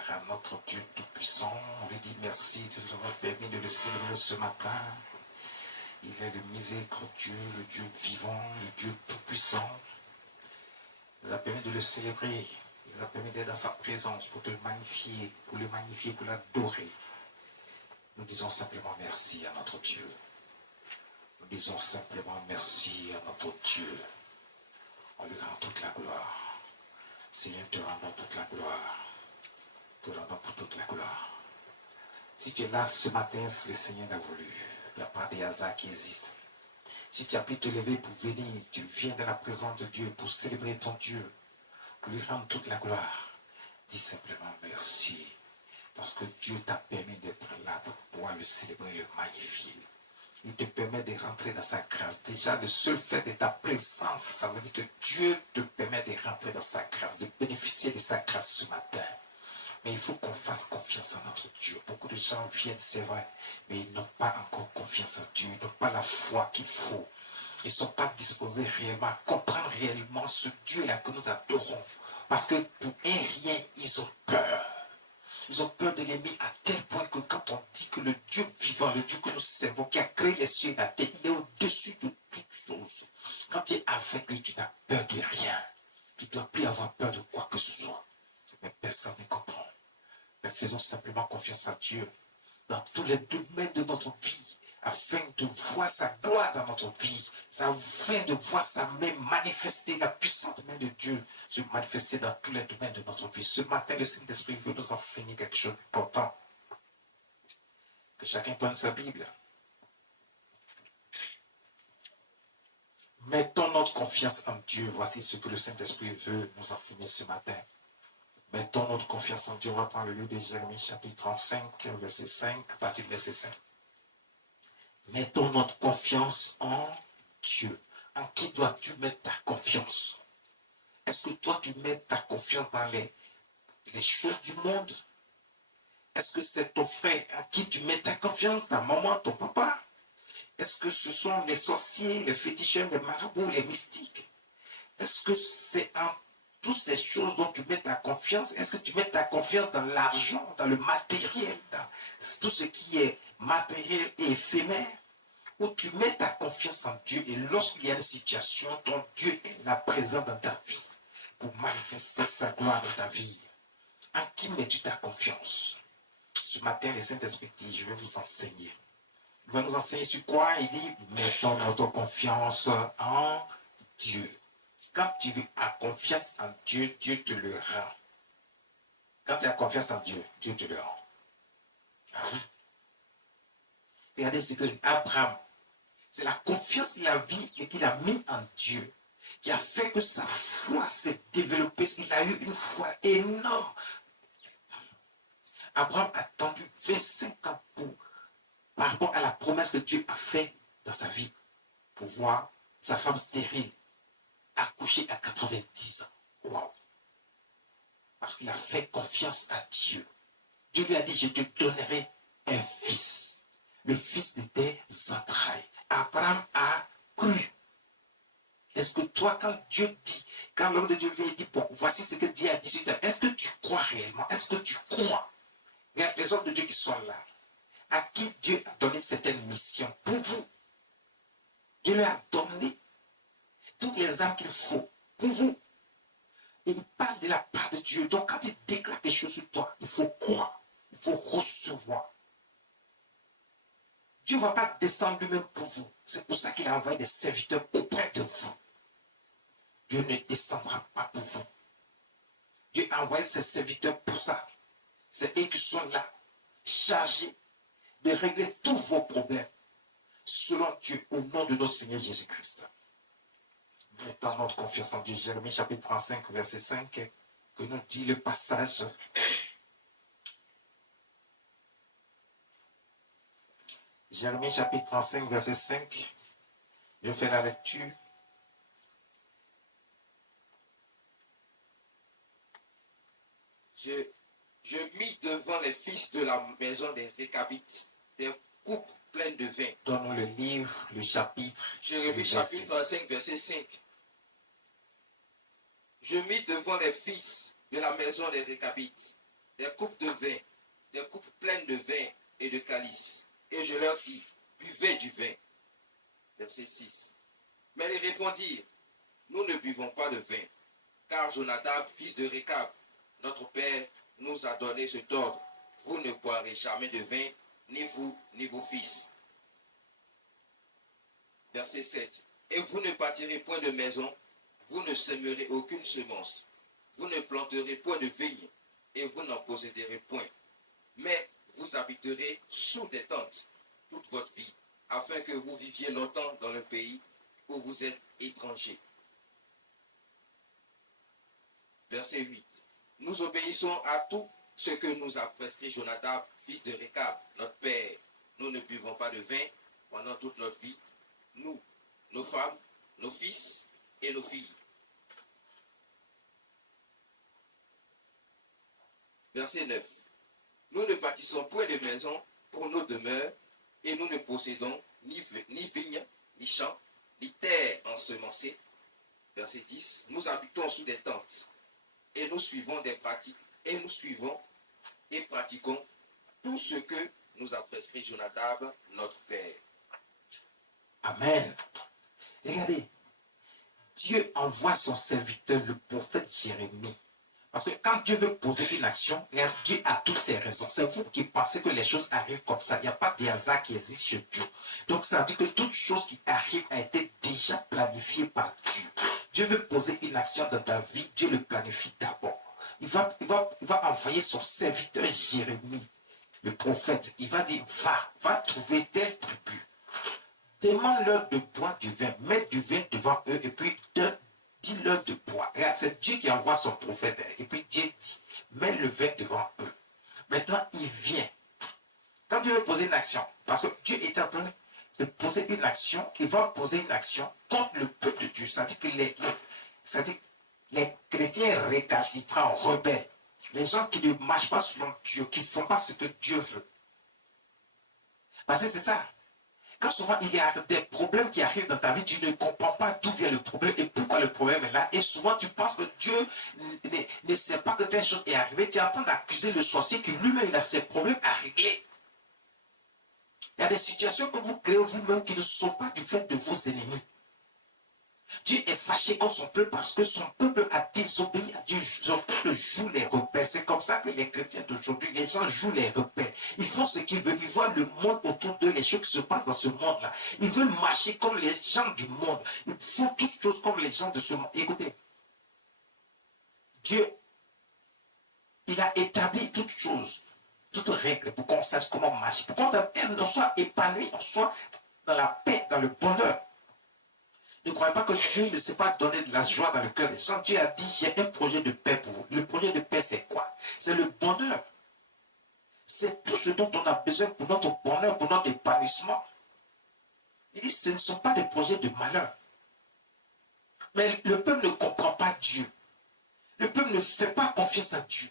gloire à notre Dieu Tout-Puissant. On lui dit merci de nous avoir permis de le célébrer ce matin. Il est le miséricordieux, le Dieu vivant, le Dieu Tout-Puissant. Il nous a permis de le célébrer. Il nous a permis d'être dans sa présence pour te le magnifier, pour l'adorer. Nous disons simplement merci à notre Dieu. Nous disons simplement merci à notre Dieu. On lui rend toute la gloire. Seigneur, te rendons toute la gloire. Te rendons pour toute la gloire. Si tu es là ce matin, le Seigneur l'a voulu. Il n'y a pas de hasard qui existe. Si tu as pu te lever pour venir, tu viens dans la présence de Dieu pour célébrer ton Dieu, pour lui rendre toute la gloire. Dis simplement merci. Parce que Dieu t'a permis d'être là pour pouvoir le célébrer, le magnifier. Il te permet de rentrer dans sa grâce. Déjà, le seul fait de ta présence, ça veut dire que Dieu te permet de rentrer dans sa grâce, de bénéficier de sa grâce ce matin. Mais il faut qu'on fasse confiance en notre Dieu. Beaucoup de gens viennent, c'est vrai, mais ils n'ont pas encore confiance en Dieu. Ils n'ont pas la foi qu'il faut. Ils ne sont pas disposés réellement à comprendre réellement ce Dieu-là que nous adorons. Parce que pour un rien, ils ont peur. Ils ont peur de l'aimer à tel point que quand on dit que le Dieu vivant, le Dieu que nous servons, qui a créé les cieux et la terre, il est au-dessus de toutes choses. Quand tu es avec lui, tu n'as peur de rien. Tu ne dois plus avoir peur de quoi que ce soit. Mais personne ne comprend. Mais faisons simplement confiance à Dieu dans tous les domaines de notre vie, afin de voir sa gloire dans notre vie, afin de voir sa main manifester, la puissante main de Dieu se manifester dans tous les domaines de notre vie. Ce matin, le Saint-Esprit veut nous enseigner quelque chose d'important. Que chacun prenne sa Bible. Mettons notre confiance en Dieu. Voici ce que le Saint-Esprit veut nous enseigner ce matin. Mettons notre confiance en Dieu. On va prendre le livre de Jérémie, chapitre 35, verset 5, à partir du verset 5. Mettons notre confiance en Dieu. En qui dois-tu mettre ta confiance? Est-ce que toi, tu mets ta confiance dans les choses du monde? Est-ce que c'est ton frère en qui tu mets ta confiance, ta maman, ton papa? Est-ce que ce sont les sorciers, les féticheurs, les marabouts, les mystiques? Est-ce que c'est en toutes ces choses dont tu mets ta confiance? Est-ce que tu mets ta confiance dans l'argent, dans le matériel, dans tout ce qui est matériel et éphémère? Ou tu mets ta confiance en Dieu et lorsqu'il y a une situation, ton Dieu est là présent dans ta vie pour manifester sa gloire dans ta vie? En qui mets-tu ta confiance? Ce matin, le Saint-Esprit dit, je vais vous enseigner. Il va nous enseigner sur quoi? Il dit, mettons notre confiance en Dieu. Quand tu as confiance en Dieu, Dieu te le rend. Quand tu as confiance en Dieu, Dieu te le rend. Ah oui. Regardez ce que Abraham, c'est la confiance qu'il a vue et qu'il a mis en Dieu qui a fait que sa foi s'est développée. Il a eu une foi énorme. Abraham a attendu 25 ans par rapport à la promesse que Dieu a faite dans sa vie pour voir sa femme stérile accoucher à 90 ans. Wow. Parce qu'il a fait confiance à Dieu. Dieu lui a dit, je te donnerai un fils. Le fils de tes entrailles. Abraham a cru. Est-ce que toi, quand Dieu dit, quand l'homme de Dieu vient et dit, bon, voici ce que Dieu a dit, est-ce que tu crois réellement? Est-ce que tu crois? Regarde les hommes de Dieu qui sont là, à qui Dieu a donné certaines missions pour vous. Dieu leur a donné toutes les armes qu'il faut pour vous. Et il parle de la part de Dieu. Donc, quand il déclare quelque chose sur toi, il faut croire, il faut recevoir. Dieu ne va pas descendre lui-même pour vous. C'est pour ça qu'il a envoyé des serviteurs auprès de vous. Dieu ne descendra pas pour vous. Dieu a envoyé ses serviteurs pour ça. C'est eux qui sont là, chargés de régler tous vos problèmes, selon Dieu, au nom de notre Seigneur Jésus-Christ. Mettons notre confiance en Dieu. Jérémie chapitre 35, verset 5, que nous dit le passage. Jérémie chapitre 35, verset 5. Je fais la lecture. Je mis devant les fils de la maison des Récabites des coupes pleines de vin. Donne-nous le livre, le chapitre. Jérémie chapitre 35, verset 5. Je mis devant les fils de la maison des Récabites des coupes de vin, des coupes pleines de vin et de calices. Et je leur dis, buvez du vin. Verset 6. Mais ils répondirent, nous ne buvons pas de vin, car Jonadab, fils de Récab, notre père, nous a donné cet ordre. Vous ne boirez jamais de vin, ni vous, ni vos fils. Verset 7. Et vous ne bâtirez point de maison, vous ne sèmerez aucune semence, vous ne planterez point de vigne, et vous n'en posséderez point. Mais vous habiterez sous des tentes toute votre vie, afin que vous viviez longtemps dans le pays où vous êtes étrangers. Verset 8. Nous obéissons à tout ce que nous a prescrit Jonadab, fils de Récab, notre père. Nous ne buvons pas de vin pendant toute notre vie, nous, nos femmes, nos fils et nos filles. Verset 9. Nous ne bâtissons point de maison pour nos demeures, et nous ne possédons ni vignes, ni champs, ni terres ensemencées. Verset 10. Nous habitons sous des tentes, et nous suivons des pratiques, et nous suivons et pratiquons tout ce que nous a prescrit Jonadab, notre père. Amen. Regardez, Dieu envoie son serviteur, le prophète Jérémie. Parce que quand Dieu veut poser une action, Dieu a toutes ses raisons. C'est vous qui pensez que les choses arrivent comme ça. Il n'y a pas de hasard qui existe chez Dieu. Donc ça veut dire que toute chose qui arrive a été déjà planifiée par Dieu. Dieu veut poser une action dans ta vie, Dieu le planifie d'abord. Il va envoyer son serviteur Jérémie, le prophète. Il va dire, va trouver telle tribu. Demande-leur de boire du vin, mets du vin devant eux et puis dis-leur de boire. Regarde, c'est Dieu qui envoie son prophète. Et puis Dieu dit, mets le vin devant eux. Maintenant, il vient. Quand Dieu veut poser une action, parce que Dieu est en train de poser une action, il va poser une action contre le peuple de Dieu. C'est-à-dire que les chrétiens récalcitrants, rebelles, les gens qui ne marchent pas selon Dieu, qui ne font pas ce que Dieu veut. Parce que c'est ça. Quand souvent il y a des problèmes qui arrivent dans ta vie, tu ne comprends pas d'où vient le problème et pourquoi le problème est là. Et souvent tu penses que Dieu ne sait pas que telle chose est arrivée. Tu es en train d'accuser le sorcier qui lui-même il a ses problèmes à régler. Il y a des situations que vous créez vous-même qui ne sont pas du fait de vos ennemis. Dieu est fâché contre son peuple parce que son peuple a désobéi à Dieu. Son peuple joue les repères. C'est comme ça que les chrétiens d'aujourd'hui, les gens jouent les repères. Ils font ce qu'ils veulent. Ils voient le monde autour d'eux, les choses qui se passent dans ce monde-là. Ils veulent marcher comme les gens du monde. Ils font toutes choses comme les gens de ce monde. Écoutez, Dieu, il a établi toutes choses, toutes règles pour qu'on sache comment marcher. Pour qu'on soit épanoui, on soit dans la paix, dans le bonheur. Ne croyez pas que Dieu ne sait pas donner de la joie dans le cœur des gens. Dieu a dit, j'ai un projet de paix pour vous. Le projet de paix, c'est quoi? C'est le bonheur. C'est tout ce dont on a besoin pour notre bonheur, pour notre épanouissement. Il dit, ce ne sont pas des projets de malheur. Mais le peuple ne comprend pas Dieu. Le peuple ne fait pas confiance à Dieu.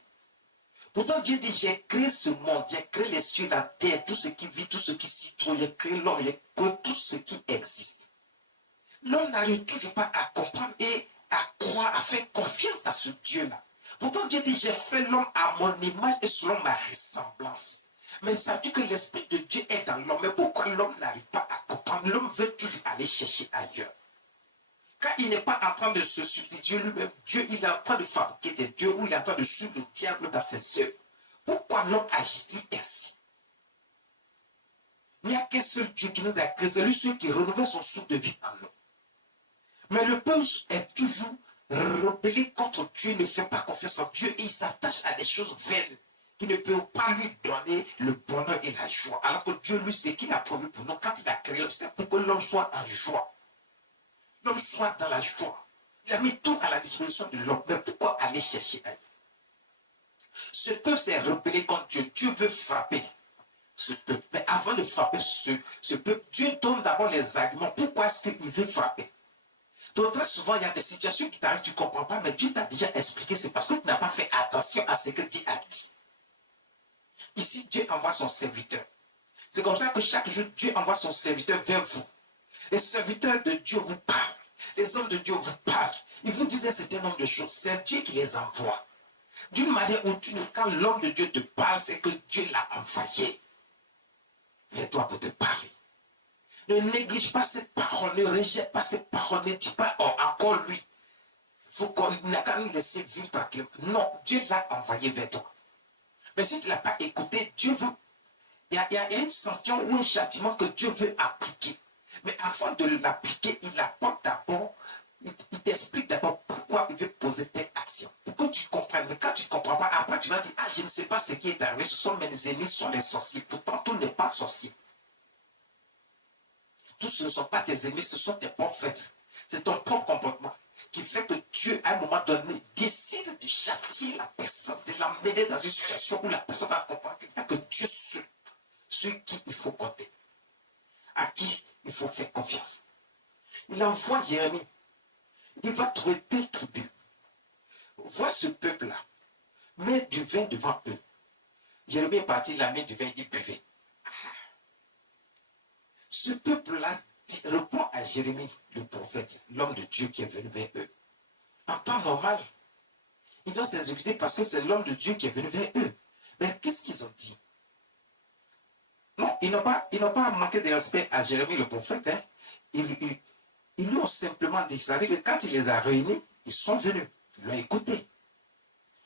Pourtant, Dieu dit, j'ai créé ce monde, j'ai créé les cieux, la terre, tout ce qui vit, tout ce qui s'y trouve, j'ai créé l'homme, j'ai créé tout ce qui existe. L'homme n'arrive toujours pas à comprendre et à croire, à faire confiance à ce Dieu-là. Pourtant, Dieu dit, j'ai fait l'homme à mon image et selon ma ressemblance. Mais ça dit que l'Esprit de Dieu est dans l'homme. Mais pourquoi l'homme n'arrive pas à comprendre? L'homme veut toujours aller chercher ailleurs. Quand il n'est pas en train de se substituer lui-même, Dieu, il est en train de fabriquer des dieux ou il est en train de suivre le diable dans ses œuvres. Pourquoi l'homme agit ainsi? Il n'y a qu'un seul Dieu qui nous a créé, c'est lui celui qui renouvelle son souffle de vie en nous. Mais le peuple est toujours rebellé contre Dieu, ne fait pas confiance en Dieu et il s'attache à des choses vaines qui ne peuvent pas lui donner le bonheur et la joie. Alors que Dieu, lui, c'est qu'il a prévu pour nous. Quand il a créé l'homme, c'était pour que l'homme soit en joie. L'homme soit dans la joie. Il a mis tout à la disposition de l'homme. Mais pourquoi aller chercher ailleurs? Ce peuple s'est rebellé contre Dieu. Dieu veut frapper ce peuple. Mais avant de frapper ce peuple, Dieu donne d'abord les arguments. Pourquoi est-ce qu'il veut frapper? Donc très souvent, il y a des situations qui t'arrivent, tu ne comprends pas, mais Dieu t'a déjà expliqué, c'est parce que tu n'as pas fait attention à ce que Dieu a dit. Ici, Dieu envoie son serviteur. C'est comme ça que chaque jour, Dieu envoie son serviteur vers vous. Les serviteurs de Dieu vous parlent. Les hommes de Dieu vous parlent. Ils vous disent un certain nombre de choses. C'est Dieu qui les envoie. D'une manière ou d'une autre, quand l'homme de Dieu te parle, c'est que Dieu l'a envoyé vers toi pour te parler. Ne néglige pas cette parole, ne rejette pas cette parole, ne dis pas, oh, encore lui. Il faut qu'on n'a qu'à nous laisser vivre tranquillement. Non, Dieu l'a envoyé vers toi. Mais si tu ne l'as pas écouté, Dieu veut. Il y a une sanction ou un châtiment que Dieu veut appliquer. Mais avant de l'appliquer, il apporte d'abord, il t'explique d'abord pourquoi il veut poser telle action. Pour que tu comprennes. Mais quand tu ne comprends pas, après tu vas dire, ah, je ne sais pas ce qui est arrivé, ce sont mes ennemis, ce sont les sorciers. Pourtant, tout n'est pas sorcier. Tous ne sont pas tes ennemis, ce sont tes prophètes. C'est ton propre comportement qui fait que Dieu, à un moment donné, décide de châtier la personne, de l'emmener dans une situation où la personne va comprendre que Dieu seul, sur qui il faut compter, à qui il faut faire confiance. Il envoie Jérémie. Il va trouver telle tribu. Vois ce peuple-là. Mets du vin devant eux. Jérémie est parti, il a mis du vin, il dit buvez. Ce peuple-là répond à Jérémie, le prophète, l'homme de Dieu qui est venu vers eux. En temps normal, ils doivent s'exécuter parce que c'est l'homme de Dieu qui est venu vers eux. Mais qu'est-ce qu'ils ont dit? Non, ils n'ont pas manqué de respect à Jérémie le prophète. Hein. Ils lui ont simplement dit, c'est-à-dire que quand il les a réunis, ils sont venus, ils l'ont écouté.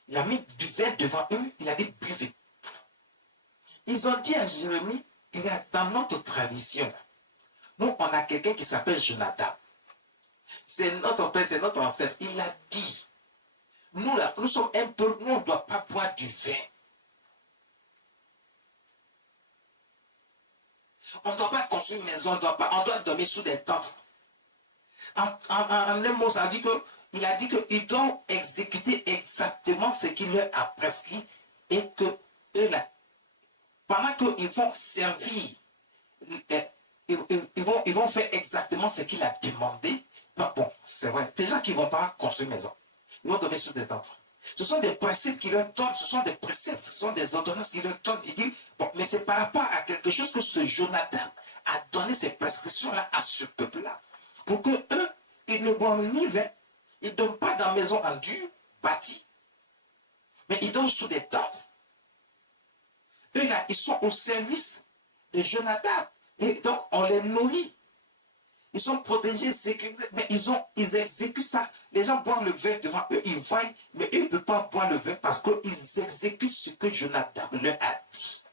Il a mis du vin devant eux, il a dit buvez. Ils ont dit à Jérémie, dans notre tradition, nous on a quelqu'un qui s'appelle Jonadab. C'est notre père, c'est notre ancêtre. Il a dit, nous là, nous sommes un peu, nous on ne doit pas boire du vin. On ne doit pas construire une maison, on doit dormir sous des tentes. En un mot, ça dit que, il a dit qu'ils doivent exécuter exactement ce qu'il leur a prescrit et que eux là, pendant qu'ils vont servir, ils vont faire exactement ce qu'il a demandé. Bon, c'est vrai, des gens qui ne vont pas construire une maison, ils vont dormir sous des tentes. Ce sont des principes qui leur donnent, ce sont des préceptes, ce sont des ordonnances qui leur donnent. Il dit, bon, mais c'est par rapport à quelque chose que ce Jonadab a donné ces prescriptions-là à ce peuple-là. Pour que eux, ils ne boivent ni vin, ils ne dorment pas dans la maison en dur, bâtie, mais ils dorment sous des tentes. Eux là, ils sont au service de Jonadab. Et donc, on les nourrit. Ils sont protégés, sécurisés, mais ils exécutent ça. Les gens boivent le vin devant eux, ils voient, mais eux ne peuvent pas boire le vin parce qu'ils exécutent ce que Jonadab leur a dit.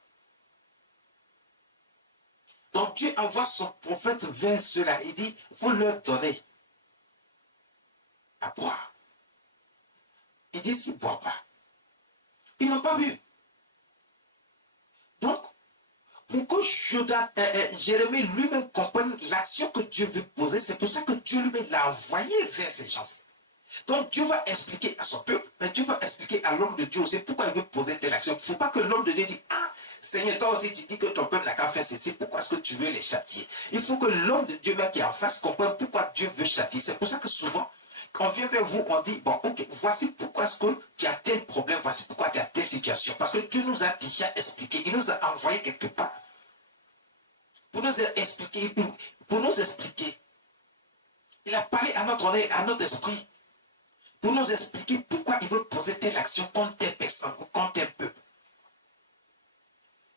Donc Dieu envoie son prophète vers ceux-là. Il dit, vous leur donnez à boire. Ils disent qu'ils ne boivent pas. Ils n'ont pas bu. Donc, pour que Jérémie lui-même comprenne l'action que Dieu veut poser, c'est pour ça que Dieu lui-même l'a envoyé vers ces gens. Donc Dieu va expliquer à son peuple, mais Dieu va expliquer à l'homme de Dieu aussi pourquoi il veut poser telle action. Il ne faut pas que l'homme de Dieu dise, ah, Seigneur, toi aussi tu dis que ton peuple n'a qu'à faire ceci, pourquoi est-ce que tu veux les châtier? Il faut que l'homme de Dieu même qui est en face comprenne pourquoi Dieu veut châtier. C'est pour ça que souvent, quand on vient vers vous, on dit, bon, ok, voici pourquoi est-ce que tu as tel problème, voici pourquoi tu as telle situation. Parce que Dieu nous a déjà expliqué, il nous a envoyé quelque part pour nous expliquer, Il a parlé à notre oreille, à notre esprit, pour nous expliquer pourquoi il veut poser telle action contre telle personne ou contre tel peuple.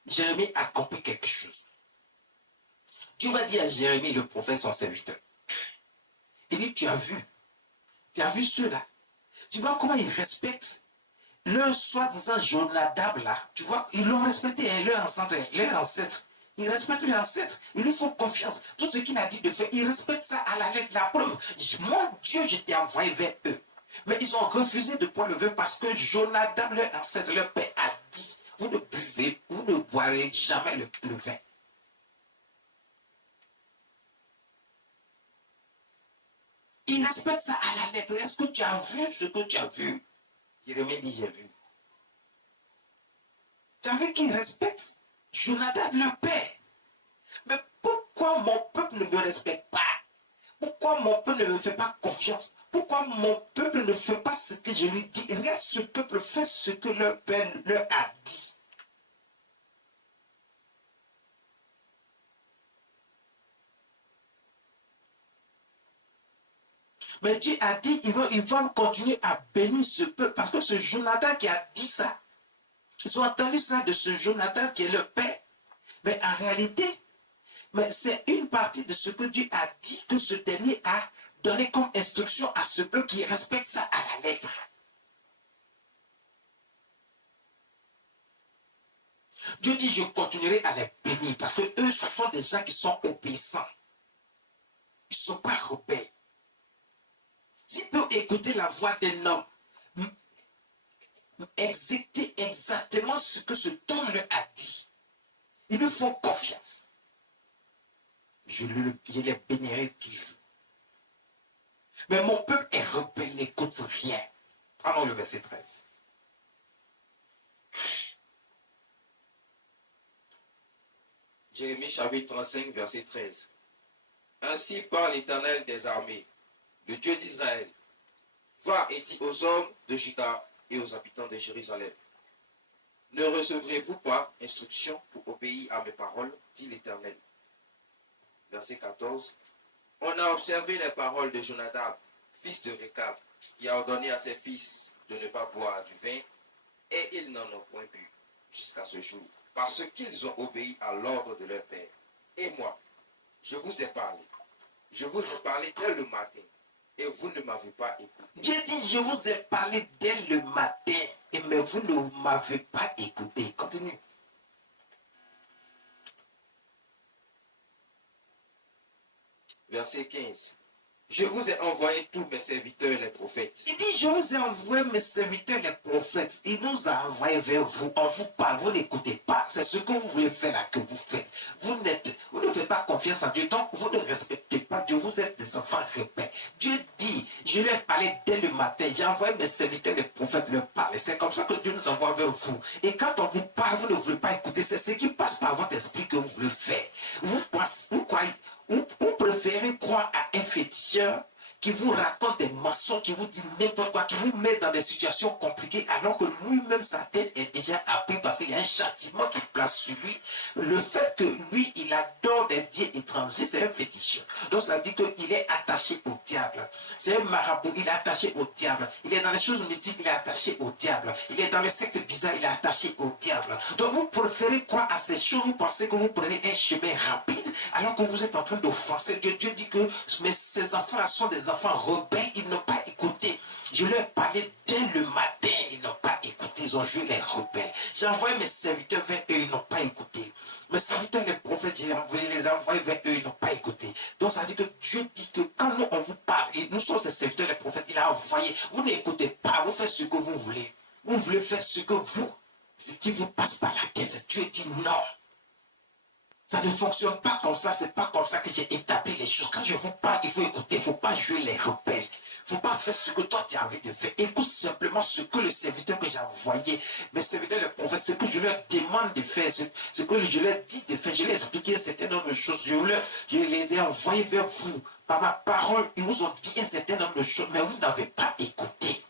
Jérémie a compris quelque chose. Dieu va dire à Jérémie, le prophète, son serviteur. Il dit, tu as vu ceux-là. Tu vois comment ils respectent leur soi-disant Jonadab là. Tu vois, ils l'ont respecté, hein, leur ancêtre. Ils respectent leur ancêtre. Ils lui font confiance. Tout ce qu'il a dit de faire, ils respectent ça à la lettre. La preuve, mon Dieu, je t'ai envoyé vers eux. Mais ils ont refusé de boire le vin parce que Jonadab, leur ancêtre, leur père, a dit, vous ne buvez, vous ne boirez jamais le vin. Ils respectent ça à la lettre. Est-ce que tu as vu ce que tu as vu? Jérémie dit, j'ai vu. Tu as vu qu'ils respectent Jonadab, leur père. Mais pourquoi mon peuple ne me respecte pas? Pourquoi mon peuple ne me fait pas confiance? Pourquoi mon peuple ne fait pas ce que je lui dis? Regarde, ce peuple fait ce que leur père leur a dit. Mais Dieu a dit, il va continuer à bénir ce peuple parce que ce Jonathan qui a dit ça, ils ont entendu ça de ce Jonathan qui est le père. Mais en réalité, mais c'est une partie de ce que Dieu a dit que ce dernier a donné comme instruction à ce peuple qui respecte ça à la lettre. Dieu dit, je continuerai à les bénir parce que eux, ce sont des gens qui sont obéissants. Ils ne sont pas rebelles. S'ils peuvent écouter la voix d'un homme, exécuter exactement ce que ce homme leur a dit, ils lui font confiance. Je les bénirai toujours. Mais mon peuple est rebelle, n'écoute rien. Prenons le verset 13. Jérémie chapitre 35, verset 13. Ainsi parle l'Éternel des armées, le Dieu d'Israël. Va et dis aux hommes de Juda et aux habitants de Jérusalem. Ne recevrez-vous pas instruction pour obéir à mes paroles, dit l'Éternel. Verset 14. On a observé les paroles de Jonadab, fils de Récab, qui a ordonné à ses fils de ne pas boire du vin, et ils n'en ont point bu jusqu'à ce jour, parce qu'ils ont obéi à l'ordre de leur père. Et moi, je vous ai parlé. Je vous ai parlé dès le matin, et vous ne m'avez pas écouté. Dieu dit, je vous ai parlé dès le matin, mais vous ne m'avez pas écouté. Continue. Verset 15. Je vous ai envoyé tous mes serviteurs, les prophètes. Il dit, je vous ai envoyé mes serviteurs, les prophètes. Il nous a envoyés vers vous. On vous parle, vous n'écoutez pas. C'est ce que vous voulez faire là que vous faites. Vous ne faites pas confiance en Dieu. Donc, vous ne respectez pas Dieu. Vous êtes des enfants rebelles. Dieu dit, je leur ai parlé dès le matin. J'ai envoyé mes serviteurs, les prophètes, leur parler. C'est comme ça que Dieu nous envoie vers vous. Et quand on vous parle, vous ne voulez pas écouter. C'est ce qui passe par votre esprit que vous voulez faire. Vous croyez, vous préférez croire à un féticheur qui vous raconte des mensonges, qui vous dit n'importe quoi, qui vous met dans des situations compliquées, alors que lui-même, sa tête est déjà apprise parce qu'il y a un châtiment qui place sur lui. Le fait que lui, il adore des dieux étrangers, c'est un féticheur. Donc ça dit qu'il est attaché au diable. C'est un marabout, il est attaché au diable. Il est dans les choses mythiques, il est attaché au diable. Il est dans les sectes bizarres, il est attaché au diable. Donc vous préférez croire à ces choses, vous pensez que vous prenez un chemin rapide, alors que vous êtes en train d'offenser Dieu. Dieu dit que mais ces enfants-là sont des enfants rebelles, ils n'ont pas écouté. Je leur ai parlé dès le matin, ils n'ont pas écouté, ils ont joué les rebelles. J'ai envoyé mes serviteurs vers eux, ils n'ont pas écouté. Mes serviteurs, les prophètes, j'ai envoyé les envoyés vers eux, ils n'ont pas écouté. Donc ça dit que Dieu dit que quand nous, on vous parle, et nous sommes ces serviteurs, les prophètes, il a envoyé, vous n'écoutez pas, vous faites ce que vous voulez. Vous voulez faire ce que vous, ce qui vous passe par la tête. Dieu dit non. Ça ne fonctionne pas comme ça, c'est pas comme ça que j'ai établi les choses. Quand je vous parle, il faut écouter, il ne faut pas jouer les rebelles. Il ne faut pas faire ce que toi tu as envie de faire. Écoute simplement ce que le serviteur que j'ai envoyé, mes serviteurs de prophète, ce que je leur demande de faire, ce que je leur dis de faire, je leur ai expliqué un certain nombre de choses, je les ai envoyés vers vous. Par ma parole, ils vous ont dit un certain nombre de choses, mais vous n'avez pas écouté.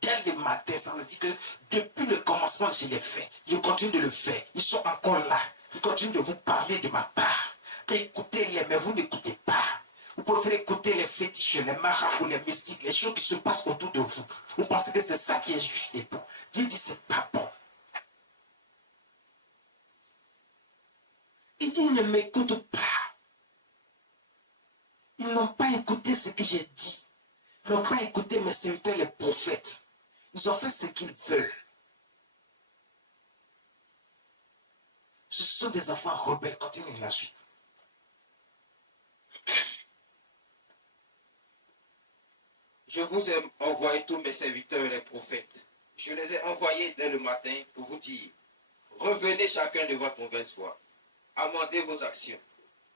Dès le matin, ça me dit que depuis le commencement, je l'ai fait. Je continue de le faire. Ils sont encore là. Ils continuent de vous parler de ma part. Écoutez-les, mais vous n'écoutez pas. Vous préférez écouter les fétiches, les marabouts, les mystiques, les choses qui se passent autour de vous. Vous pensez que c'est ça qui est juste et bon. Dieu dit c'est pas bon. Il dit ils ne m'écoutent pas. Ils n'ont pas écouté ce que j'ai dit. Ils n'ont pas écouté mes serviteurs, les prophètes. Ils ont fait ce qu'ils veulent. Ce sont des enfants rebelles. Continuez la suite. Je vous ai envoyé tous mes serviteurs, les prophètes. Je les ai envoyés dès le matin pour vous dire, revenez chacun de votre mauvaise voie. Amendez vos actions.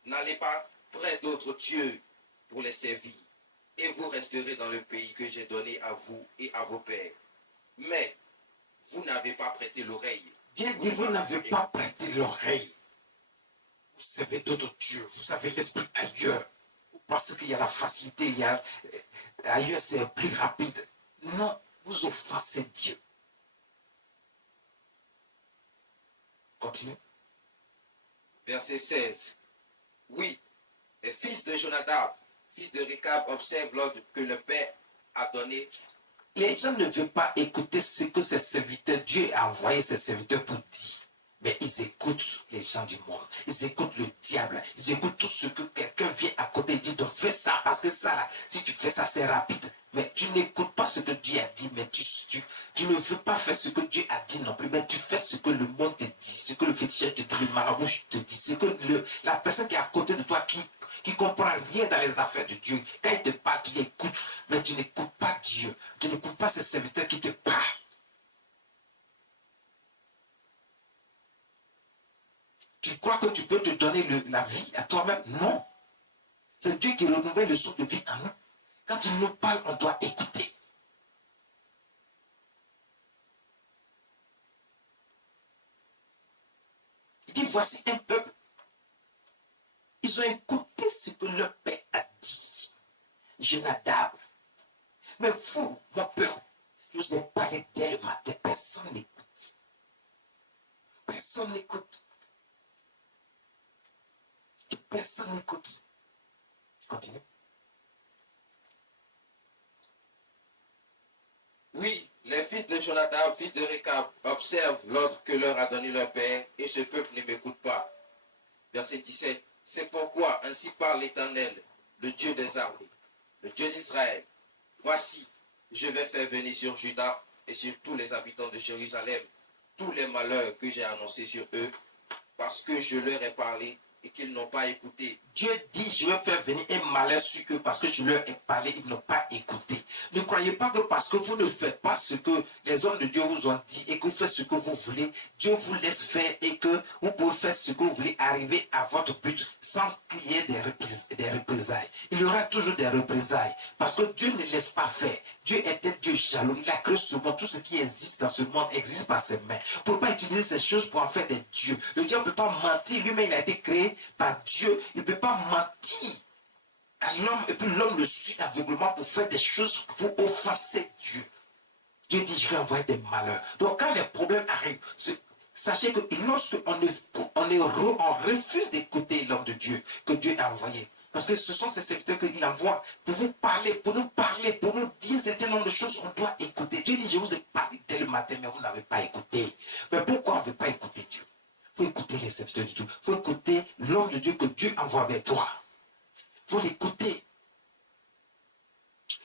N'allez pas près d'autres dieux pour les servir. Et vous resterez dans le pays que j'ai donné à vous et à vos pères. Mais vous n'avez pas prêté l'oreille. Dieu dit, vous n'avez pas prêté l'oreille. Vous savez d'autres dieux, vous avez l'esprit ailleurs. Vous pensez qu'il y a la facilité, ailleurs c'est plus rapide. Non, vous offensez Dieu. Continue. Verset 16. Oui, les fils de Jonadab, fils de Récab, observe l'ordre que le Père a donné. Les gens ne veulent pas écouter ce que ses serviteurs, Dieu a envoyé ses serviteurs pour dire. Mais ils écoutent les gens du monde. Ils écoutent le diable. Ils écoutent tout ce que quelqu'un vient à côté et dit de faire ça. Parce que ça, là, si tu fais ça, c'est rapide. Mais tu n'écoutes pas ce que Dieu a dit. Mais tu ne veux pas faire ce que Dieu a dit non plus. Mais tu fais ce que le monde te dit. Ce que le féticheur te dit, le marabout te dit. Ce que la personne qui est à côté de toi, qui comprend rien dans les affaires de Dieu. Quand il te parle, tu l'écoutes. Mais tu n'écoutes pas Dieu. Tu n'écoutes pas ces serviteurs qui te parlent. Tu crois que tu peux te donner la vie à toi-même? Non. C'est Dieu qui renouvelle le souffle de vie en nous. Quand il nous parle, on doit écouter. Il dit, voici un peuple. Ils ont écouté ce que leur père a dit. Jonadab. Mais vous, mon peuple, je vous ai parlé dès le matin. Personne n'écoute. Personne n'écoute. Personne n'écoute. Continue. Oui, les fils de Jonadab, fils de Récab, observent l'ordre que leur a donné leur père, et ce peuple ne m'écoute pas. Verset 17. C'est pourquoi ainsi parle l'Éternel, le Dieu des armées, le Dieu d'Israël. Voici, je vais faire venir sur Juda et sur tous les habitants de Jérusalem tous les malheurs que j'ai annoncés sur eux, parce que je leur ai parlé et qu'ils n'ont pas écouté. Dieu dit, je vais faire venir un malheur sur eux parce que je leur ai parlé, ils n'ont pas écouté. Ne croyez pas que parce que vous ne faites pas ce que les hommes de Dieu vous ont dit et que vous faites ce que vous voulez, Dieu vous laisse faire et que vous pouvez faire ce que vous voulez, arriver à votre but sans qu'il y ait des représailles. Il y aura toujours des représailles parce que Dieu ne laisse pas faire. Dieu est un Dieu jaloux. Il a créé ce monde. Tout ce qui existe dans ce monde existe par ses mains. Pour ne pas utiliser ces choses pour en faire des dieux. Le Dieu ne peut pas mentir. Lui-même, il a été créé par Dieu. Il ne peut pas mentir à l'homme et puis l'homme le suit aveuglement pour faire des choses pour offenser Dieu. Dieu dit, je vais envoyer des malheurs. Donc quand les problèmes arrivent, sachez que lorsqu'on on refuse d'écouter l'homme de Dieu que Dieu a envoyé, parce que ce sont ces secteurs qu'il envoie pour vous parler, pour nous dire un certain nombre de choses, on doit écouter. Dieu dit, je vous ai parlé dès le matin, mais vous n'avez pas écouté. Mais pourquoi on ne veut pas écouter Dieu? Il faut écouter les serviteurs du tout. Il faut écouter l'homme de Dieu que Dieu envoie vers toi. Il faut l'écouter.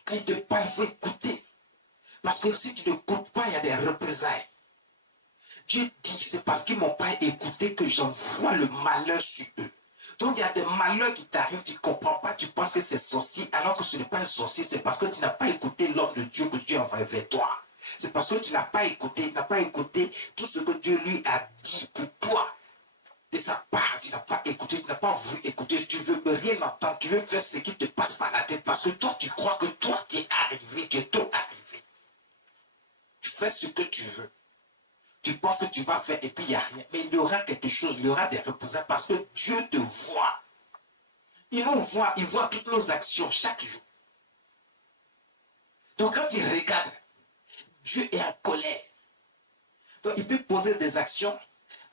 Quand il te parle, il faut écouter. Parce que si tu n'écoutes pas, il y a des représailles. Dieu dit, c'est parce qu'ils ne m'ont pas écouté que j'envoie le malheur sur eux. Donc il y a des malheurs qui t'arrivent, tu ne comprends pas, tu penses que c'est sorcier, alors que ce n'est pas un sorcier, c'est parce que tu n'as pas écouté l'homme de Dieu que Dieu a envoyé vers toi. C'est parce que tu n'as pas écouté, tout ce que Dieu lui a dit pour toi. De sa part, tu n'as pas écouté, tu n'as pas voulu écouter, tu ne veux rien entendre, tu veux faire ce qui te passe par la tête parce que toi, tu crois que toi, tu es arrivé, tu es trop arrivé. Tu fais ce que tu veux. Tu penses que tu vas faire et puis il n'y a rien. Mais il y aura quelque chose, il y aura des représentants parce que Dieu te voit. Il nous voit, il voit toutes nos actions chaque jour. Donc quand il regarde, Dieu est en colère. Donc il peut poser des actions,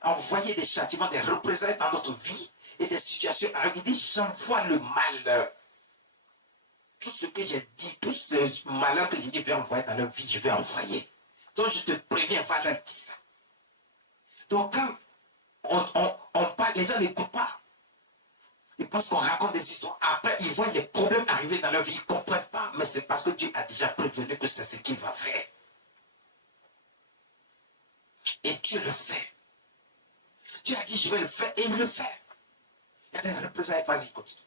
envoyer des châtiments, des représailles dans notre vie et des situations. Alors il dit, j'envoie le malheur. Tout ce que j'ai dit, tout ce malheur que j'ai dit, je vais envoyer dans leur vie, je vais envoyer. Donc je te préviens, va leur dire ça. Donc quand on parle, les gens n'écoutent pas. Ils pensent qu'on raconte des histoires. Après, ils voient les problèmes arriver dans leur vie, ils ne comprennent pas. Mais c'est parce que Dieu a déjà prévenu que c'est ce qu'il va faire. Et Dieu le fait. Dieu a dit, je vais le faire, et il le fait. Il y a des représailles, vas-y, continue.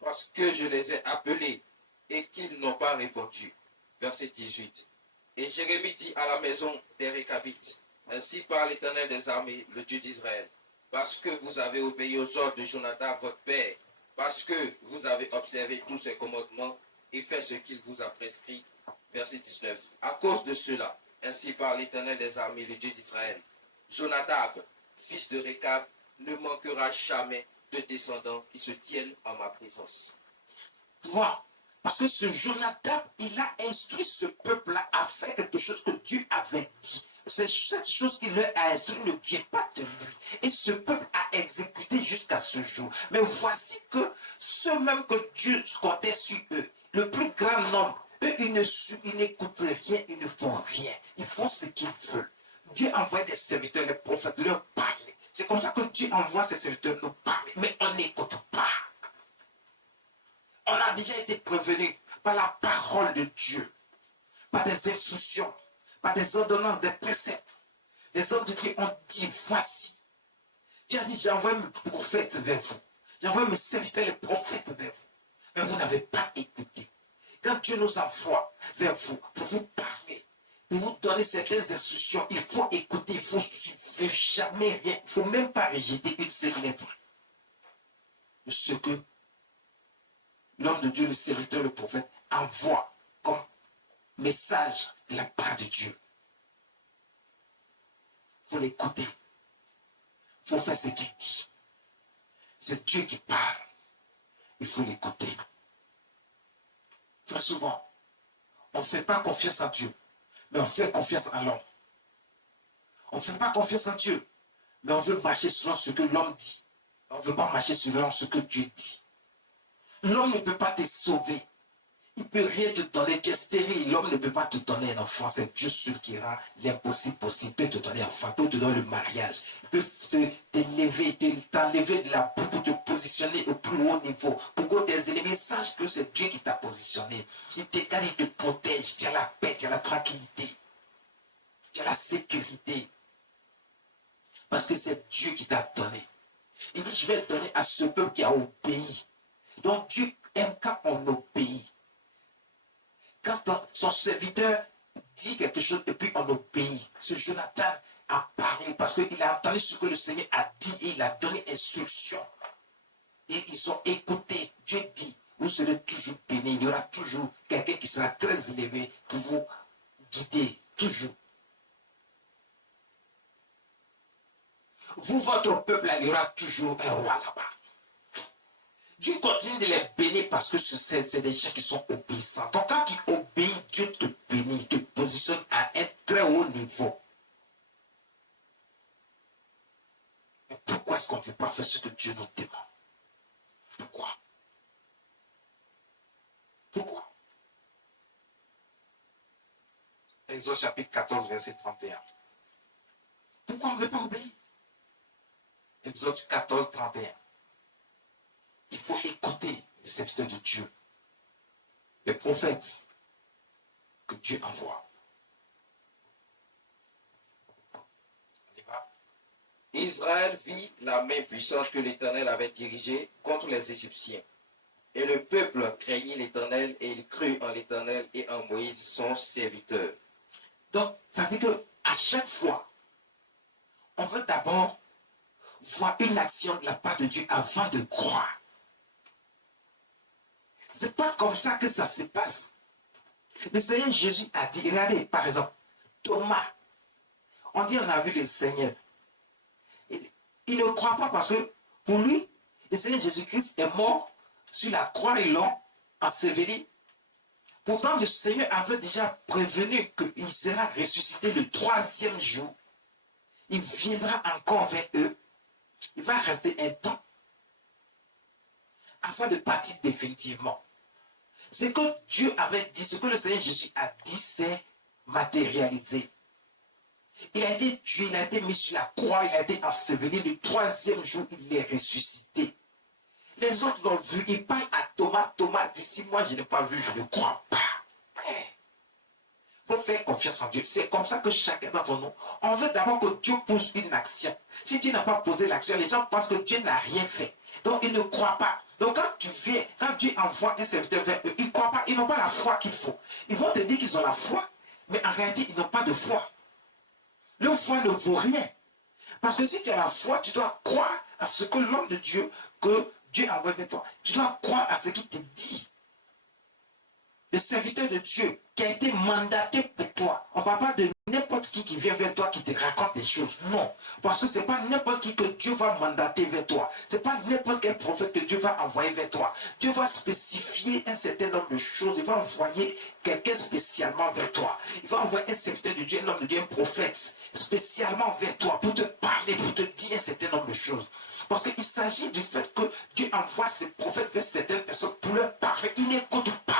Parce que je les ai appelés et qu'ils n'ont pas répondu. Verset 18. Et Jérémie dit à la maison des Récabites, ainsi parle l'Éternel des armées, le Dieu d'Israël, parce que vous avez obéi aux ordres de Jonadab, votre père, parce que vous avez observé tous ses commandements et fait ce qu'il vous a prescrit. Verset 19. À cause de cela, ainsi parle l'Éternel des armées, le Dieu d'Israël, Jonadab, fils de Récab, ne manquera jamais de descendants qui se tiennent en ma présence. Vois, parce que ce Jonadab, il a instruit ce peuple-là à faire quelque chose que Dieu avait dit. cette chose qu'il leur a instruit ne vient pas de lui. Et ce peuple a exécuté jusqu'à ce jour. Mais voici que ceux même que Dieu comptait sur eux, le plus grand nombre, eux, ils n'écoutent rien, ils ne font rien. Ils font ce qu'ils veulent. Dieu envoie des serviteurs, les prophètes, leur parler. C'est comme ça que Dieu envoie ses serviteurs nous parler. Mais on n'écoute pas. On a déjà été prévenu par la parole de Dieu, par des instructions, par des ordonnances, des préceptes. Les hommes de Dieu ont dit, voici. Dieu a dit, j'envoie mes prophètes vers vous. J'envoie mes serviteurs, les prophètes vers vous. Mais vous n'avez pas écouté. Quand Dieu nous envoie vers vous pour vous parler, pour vous donner certaines instructions, il faut écouter, il faut suivre, il ne faut jamais rien, il ne faut même pas rejeter une seule lettre de ce que l'homme de Dieu, le serviteur, le prophète, envoie comme message de la part de Dieu. Il faut l'écouter. Il faut faire ce qu'il dit. C'est Dieu qui parle. Il faut l'écouter. Très souvent, on ne fait pas confiance en Dieu, mais on fait confiance en l'homme. On ne fait pas confiance en Dieu, mais on veut marcher selon ce que l'homme dit. On ne veut pas marcher selon ce que Dieu dit. L'homme ne peut pas te sauver. Il ne peut rien te donner. Tu es stérile. L'homme ne peut pas te donner un enfant. C'est Dieu seul qui rend l'impossible possible. Il peut te donner un enfant. Il peut te donner le mariage. Il peut t'enlever de la boue pour te positionner au plus haut niveau. Pour que tes ennemis sachent que c'est Dieu qui t'a positionné. Il te garde, il te protège. Tu as la paix, tu as la tranquillité. Tu as la sécurité. Parce que c'est Dieu qui t'a donné. Il dit, je vais donner à ce peuple qui a obéi. Donc Dieu aime quand on obéit. Quand son serviteur dit quelque chose et puis on obéit. Ce Jonathan a parlé parce qu'il a entendu ce que le Seigneur a dit et il a donné instruction. Et ils ont écouté. Dieu dit, vous serez toujours bénis. Il y aura toujours quelqu'un qui sera très élevé pour vous guider. Toujours. Vous, votre peuple, il y aura toujours un roi là-bas. Dieu continue de les bénir parce que c'est des gens qui sont obéissants. Donc quand tu obéis, Dieu te bénit, te positionne à un très haut niveau. Mais pourquoi est-ce qu'on ne veut pas faire ce que Dieu nous demande? Pourquoi? Pourquoi? Exode chapitre 14, verset 31. Pourquoi on ne veut pas obéir? Exode 14, 31. Il faut écouter les serviteurs de Dieu, les prophètes que Dieu envoie. On y va. Israël vit la main puissante que l'Éternel avait dirigée contre les Égyptiens. Et le peuple craignit l'Éternel et il crut en l'Éternel et en Moïse son serviteur. Donc, ça veut dire qu'à chaque fois, on veut d'abord voir une action de la part de Dieu avant de croire. C'est pas comme ça que ça se passe. Le Seigneur Jésus a dit, regardez, par exemple, Thomas, on dit on a vu le Seigneur. Il ne croit pas parce que pour lui, le Seigneur Jésus-Christ est mort sur la croix et l'ont enseveli. Pourtant, le Seigneur avait déjà prévenu qu'il sera ressuscité le 3e jour. Il viendra encore vers eux. Il va rester un temps afin de partir définitivement. Ce que Dieu avait dit, ce que le Seigneur Jésus a dit, c'est matérialisé. Il a été tué, il a été mis sur la croix, il a été enseveli. Le 3e jour, il est ressuscité. Les autres l'ont vu. Ils parlent à Thomas. Thomas dit, si moi je n'ai pas vu, je ne crois pas. Il faut faire confiance en Dieu. C'est comme ça que chacun d'entre nous, on veut d'abord que Dieu pose une action. Si Dieu n'a pas posé l'action, les gens pensent que Dieu n'a rien fait. Donc ils ne croient pas. Donc quand Dieu envoie un serviteur vers eux, ils ne croient pas, ils n'ont pas la foi qu'il faut. Ils vont te dire qu'ils ont la foi, mais en réalité, ils n'ont pas de foi. Leur foi ne vaut rien. Parce que si tu as la foi, tu dois croire à ce que l'homme de Dieu, que Dieu envoie vers toi. Tu dois croire à ce qu'il te dit. le serviteur de Dieu qui a été mandaté pour toi. On ne parle pas de n'importe qui vient vers toi, qui te raconte des choses. Non. Parce que ce n'est pas n'importe qui que Dieu va mandater vers toi. Ce n'est pas n'importe quel prophète que Dieu va envoyer vers toi. Dieu va spécifier un certain nombre de choses. Il va envoyer quelqu'un spécialement vers toi. Il va envoyer un serviteur de Dieu, un homme de Dieu, un prophète, spécialement vers toi, pour te parler, pour te dire un certain nombre de choses. Parce qu'il s'agit du fait que Dieu envoie ses prophètes vers certaines personnes pour leur parler. Ils n'écoutent pas.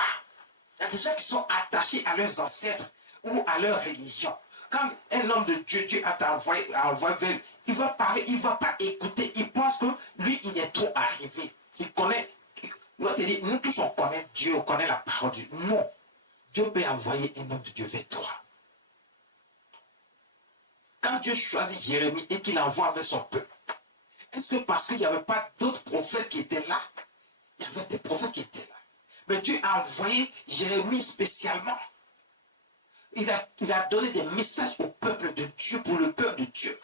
Il y a des gens qui sont attachés à leurs ancêtres ou à leur religion. Quand un homme de Dieu, Dieu a envoyé vers lui, il va parler, il ne va pas écouter. Il pense que lui, il est trop arrivé. Il connaît, il va te dire, nous tous on connaît Dieu, on connaît la parole de Dieu. Non. Dieu peut envoyer un homme de Dieu vers toi. Quand Dieu choisit Jérémie et qu'il envoie vers son peuple, est-ce que parce qu'il n'y avait pas d'autres prophètes qui étaient là? Il y avait des prophètes qui étaient là. Mais Dieu a envoyé Jérémie spécialement. Il a donné des messages au peuple de Dieu, pour le peuple de Dieu.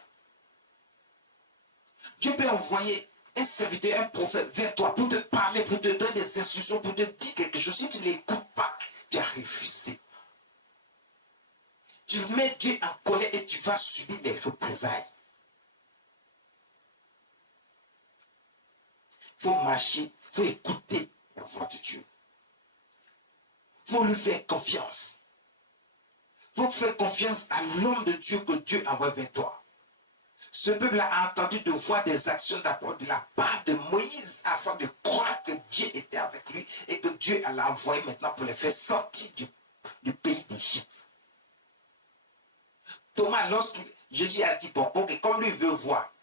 Dieu peut envoyer un serviteur, un prophète vers toi pour te parler, pour te donner des instructions, pour te dire quelque chose. Si tu ne l'écoutes pas, tu as refusé. Tu mets Dieu en colère et tu vas subir des représailles. Il faut marcher, il faut écouter la voix de Dieu. Il faut lui faire confiance. Il faut faire confiance à l'homme de Dieu que Dieu envoie vers toi. Ce peuple a entendu de voir des actions de la part de Moïse afin de croire que Dieu était avec lui et que Dieu l'a envoyé maintenant pour les faire sortir du pays d'Égypte. Thomas, lorsque Jésus a dit, bon, ok, comme lui veut voir,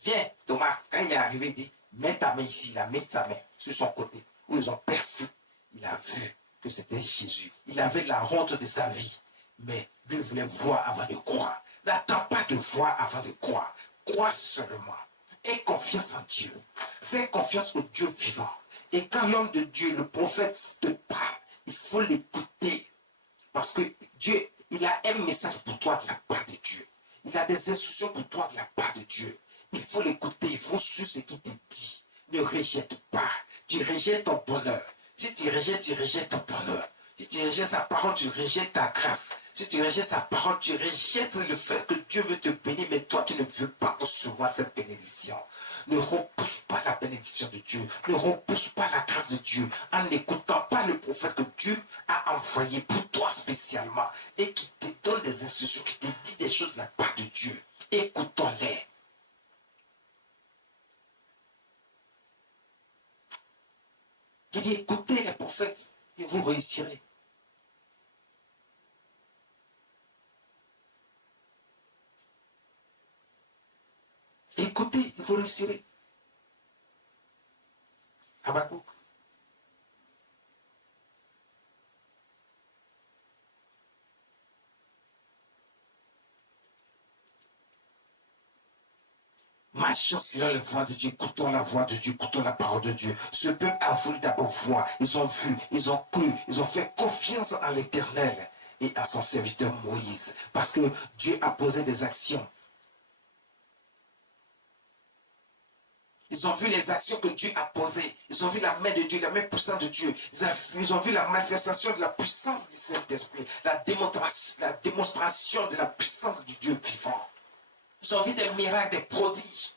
viens, Thomas, quand il est arrivé, il dit, mets ta main ici, il a mis sa main sur son côté, où ils ont percé. Il a vu que c'était Jésus. Il avait la honte de sa vie, mais lui voulait voir avant de croire. N'attends pas de voir avant de croire. Crois seulement. Aie confiance en Dieu. Fais confiance au Dieu vivant. Et quand l'homme de Dieu, le prophète, te parle, il faut l'écouter. Parce que Dieu, il a un message pour toi de la part de Dieu. Il a des instructions pour toi de la part de Dieu. Il faut l'écouter, il faut suivre ce qu'il te dit. Ne rejette pas. Tu rejettes ton bonheur. Si tu rejettes ton bonheur. Si tu rejettes sa parole, tu rejettes ta grâce. Si tu rejettes sa parole, tu rejettes le fait que Dieu veut te bénir, mais toi, tu ne veux pas recevoir cette bénédiction. Ne repousse pas la bénédiction de Dieu. Ne repousse pas la grâce de Dieu en n'écoutant pas le prophète que Dieu a envoyé pour toi spécialement et qui te donne des instructions, qui te dit des choses de la part de Dieu. Écoutons-les. Il dit, écoutez les prophètes et vous réussirez. Écoutez et vous réussirez. Habakkuk. Marchons sur la voix de Dieu, écoutons la voix de Dieu, écoutons la parole de Dieu. Ce peuple a voulu d'abord voir, ils ont vu, ils ont cru, ils ont fait confiance en l'Éternel et à son serviteur Moïse. Parce que Dieu a posé des actions. Ils ont vu les actions que Dieu a posées. Ils ont vu la main de Dieu, la main puissante de Dieu. Ils ont vu la manifestation de la puissance du Saint-Esprit, la démonstration de la puissance du Dieu vivant. Ils ont vu des miracles, des prodiges.